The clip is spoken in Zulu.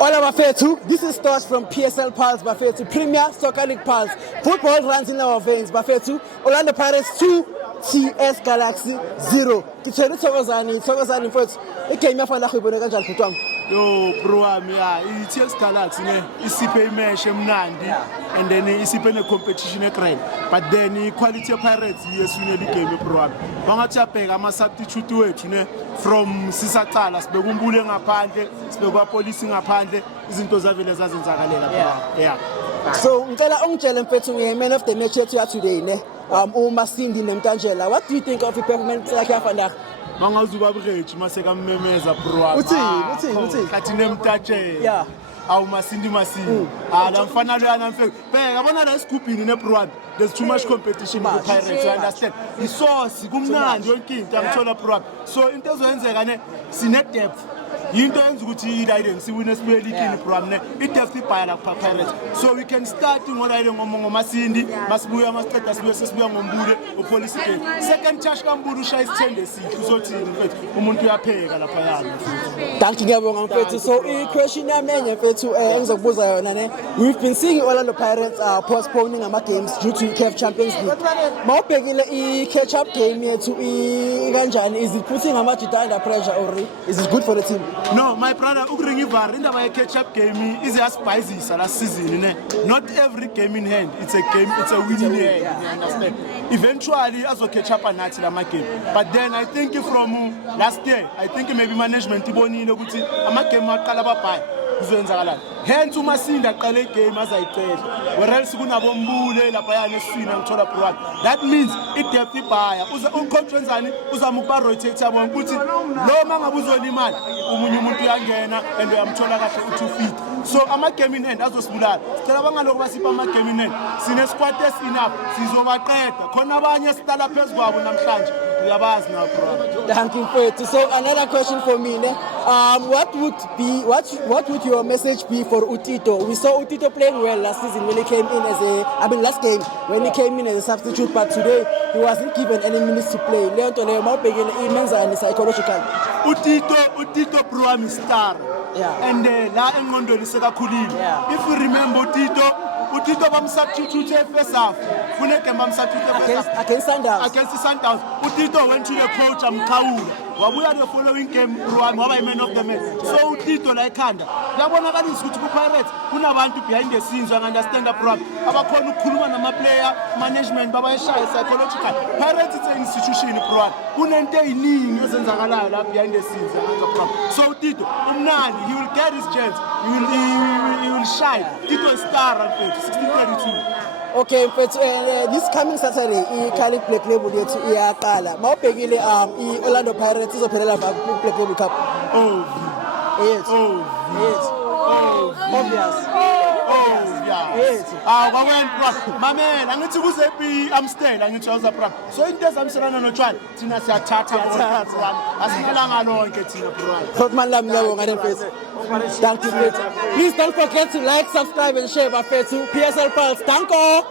Hola Bafethu, this is Tosh from PSL Pulse Bafethu, Premier Soccer League Pulse. Football runs in our veins Bafethu. Orlando Pirates 2, TS Galaxy 0. Kitshwele Thokozani mfowethu. Igame yafana khuyibone kanjani bhuti wami? Yo bro wami i-TS Galaxy ne isiphe imesh emnandi and then isiphe ne competition egrand, but then i-quality Pirates yeswinele igame bro wami. Bangathi abheka ama-substitute wethu ne from sisaqala sibeka umbule ngaphandle sibeka police ngaphandle izinto zavele zazenzakalela bro. Yeah. So ngicela ungitshele mfethu nge-man of the match yethu ya today ne uMasindi Nemtanjela. What do you think of the performance yakhe yafana? Mangazuba brethu masekamemeza bro wami. Uthi Kathi Nemtanjela. Yeah. Awu Masindi la mfana lo yana mfeke bheka yabona la esigubhini ne bro wami, there's too much competition with the Pirates, you understand? Isosi kumnandi yonke into angithola bro wami. So into ezoyenzeka ne sine depth into enza ukuthi i-Raiders siwine sibuye league bro wami ne i-depth ibhaya la Pirates, so we can start ngo-Raiders ngoMasindi masibuye amasiqeda sibuye ngombule upolice game second charge kambulu ushaya isithende sihle uzothini mfethu umuntu uyapheka lapha yana. Thank you ngiyabonga mfethu. So i-question yami enye mfethu engizokubuza yona ne, we've been seeing Orlando Pirates postponing ama-games due to CAF Champions League. Mawubhekile i-catch up game yethu kanjani? Is it putting Amajita under pressure or is it good for the team? No, my brother, ukring ivar indaba ye-catch-up game is yasibhayizisa last season. Not every game in hand, it's a game, it's a winning hand. You understand? Eventually, as a catch-up nathi lama game. But then I think from last year, I think maybe management ibonile ukuthi ama-game aqala babhaya kuzoyenzakalani. Hence uMasindi aqale igame azayicela. Whereas kunabombule lapha yana eswina ngithola bro wami. That means i-depth ibhaya. Ucoach wenzani uzama ukuba-rotate yabona ukuthi lo mangabe uzolimala umunye umuntu uyangena and uyamthola kahle u2 feet. So ama-game in hand azosibulala. Sicela bangalokho basipha ama-game in hand. Sine-squad enough sizobaqeda. Khona abanye sihlala phezu kwabo namhlanje. Uyabazi na bro. Thank you mfethu. So another question for me ne, what would your message be for Utito? We saw Utito playing well last season when he came in last game when he came in as a substitute, but today he wasn't given any minutes to play. Leonto le mawubhekile imenzani psychological. Utito bro wami star. Yeah. And la engqondweni sekakhulile. Yeah. If you remember Utito bamsubstitute first half. Funeke bamsubstitute against Sundowns. Against the Sundowns. Utito went to the coach Mkhawula. Wabuya the following game bro wami waba man of the match. So Utito la ekhanda. Yabonakalisa ukuthi ku-Pirates kunabantu behind the scenes, you understand bro wami. Abakhona ukukhuluma nama-player management babayeshaya psychological. Pirates it's an institution bro wami. Kunento eziningi ezenzakalayo la behind the scenes bro wami. So Utito umnandi, he will get his chance. He will shine. Utito is star and 1632. Okay mfethu, this coming Saturday i-Carling Black Label yethu iyaqala. Mawubhekile i-Orlando Pirates izophelela Black Label Cup. Yes. Obvious. Kwawena bro. Mamela ngithi kuzepi Amstel angithi awuza so into ezamselana notshwala thina siyathatha bro. Asikela ngalonke thina bro. Khotman lami ngiyabonga mfethu. Thank you mfethu. Please don't forget to like, subscribe and share Bafethu. PSL Pulse. Danko.